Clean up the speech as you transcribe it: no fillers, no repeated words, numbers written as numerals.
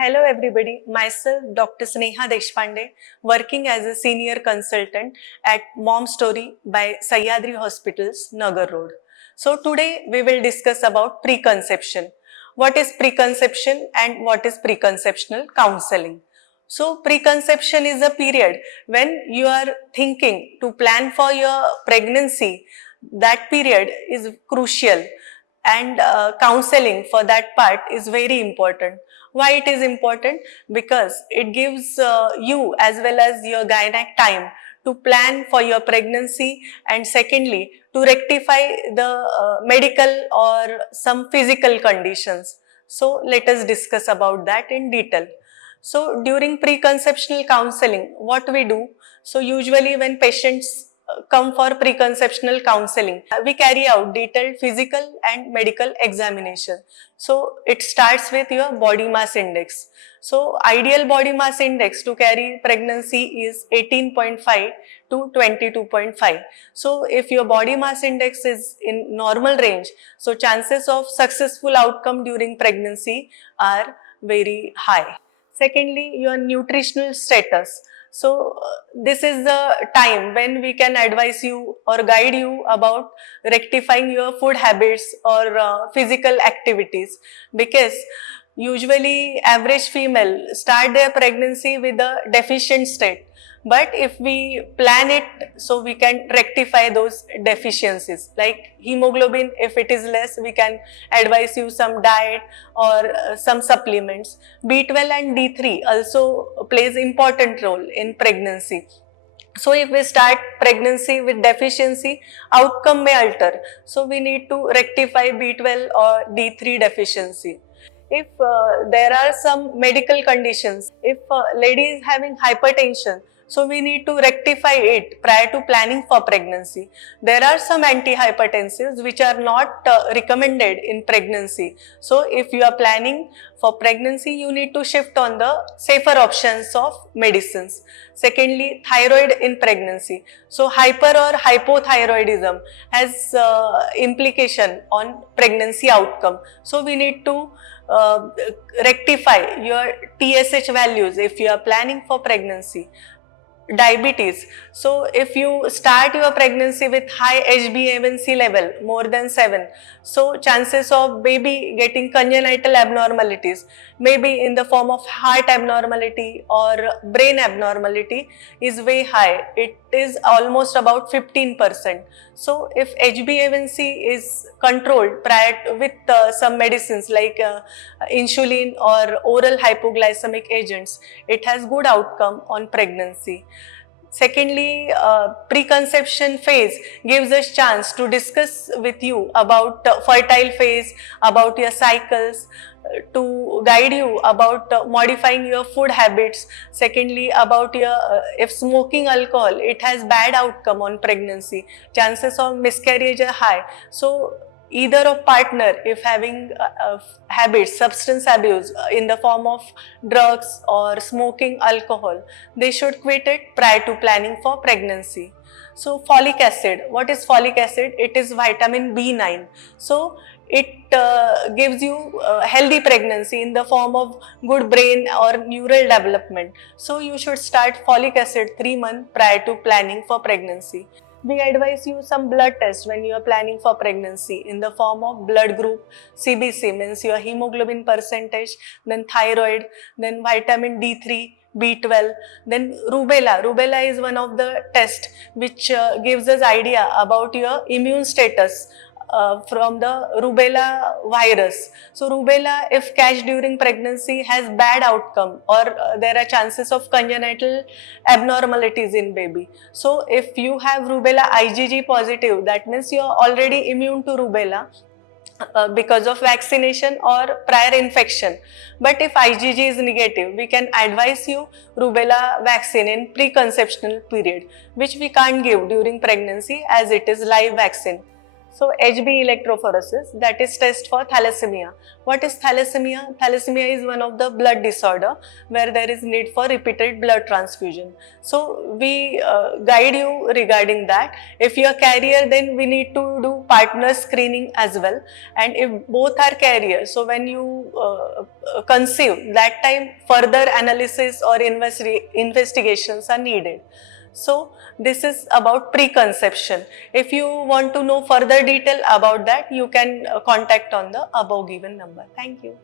Hello everybody, myself Dr. Sneha Deshpande, working as a senior consultant at Mom Story by Sahyadri Hospitals, Nagar Road. So today we will discuss about preconception. What is preconception and what is preconceptional counseling? So preconception is a period when you are thinking to plan for your pregnancy. That period is crucial and counseling for that part is very important. Why it is important? Because it gives you as well as your gynec time to plan for your pregnancy, and secondly to rectify the medical or some physical conditions. So let us discuss about that in detail. So during preconceptional counseling, what we do? So usually when patients come for preconceptional counseling, we carry out detailed physical and medical examination. So it starts with your body mass index. So ideal body mass index to carry pregnancy is 18.5 to 22.5. So if your body mass index is in normal range, so chances of successful outcome during pregnancy are very high. Secondly, your nutritional status. So this is the time when we can advise you or guide you about rectifying your food habits or physical activities, because usually average female start their pregnancy with a deficient state. But if we plan it, so we can rectify those deficiencies. Like hemoglobin, if it is less, we can advise you some diet or some supplements. B12 and D3 also plays important role in pregnancy. So if we start pregnancy with deficiency, outcome may alter. So we need to rectify B12 or D3 deficiency. If there are some medical conditions, if lady is having hypertension, so we need to rectify it prior to planning for pregnancy. There are some antihypertensives which are not recommended in pregnancy. So if you are planning for pregnancy, you need to shift on the safer options of medicines. Secondly, thyroid in pregnancy. So hyper or hypothyroidism has implication on pregnancy outcome. So we need to rectify your TSH values if you are planning for pregnancy. Diabetes. So if you start your pregnancy with high HbA1c level more than 7, so chances of baby getting congenital abnormalities, maybe in the form of heart abnormality or brain abnormality, is way high. It is almost about 15%. So if HbA1c is controlled prior to, with some medicines like insulin or oral hypoglycemic agents, it has good outcome on pregnancy. Secondly, preconception phase gives us chance to discuss with you about fertile phase, about your cycles, to guide you about modifying your food habits. Secondly, about your if smoking alcohol, it has bad outcome on pregnancy. Chances of miscarriage are high. So either of partner, if having habits, substance abuse in the form of drugs or smoking alcohol, they should quit it prior to planning for pregnancy. So folic acid, what is folic acid? It is vitamin B9. So it gives you healthy pregnancy in the form of good brain or neural development. So you should start folic acid 3 months prior to planning for pregnancy. We advise you some blood tests when you are planning for pregnancy in the form of blood group. CBC means your hemoglobin percentage, then thyroid, then vitamin D3, B12, then rubella. Rubella is one of the tests which gives us idea about your immune status from the rubella virus. So rubella, if catch during pregnancy, has bad outcome, or there are chances of congenital abnormalities in baby. So if you have rubella IgG positive, that means you are already immune to rubella because of vaccination or prior infection. But if IgG is negative, we can advise you rubella vaccine in preconceptional period, which we can't give during pregnancy as it is live vaccine. So HB electrophoresis, that is test for thalassemia. What is thalassemia? Thalassemia is one of the blood disorder where there is need for repeated blood transfusion. So we guide you regarding that. If you are carrier, then we need to do partner screening as well. And if both are carriers, so when you conceive, that time further analysis or investigations are needed. So this is about preconception. If you want to know further detail about that, you can contact on the above given number. Thank you.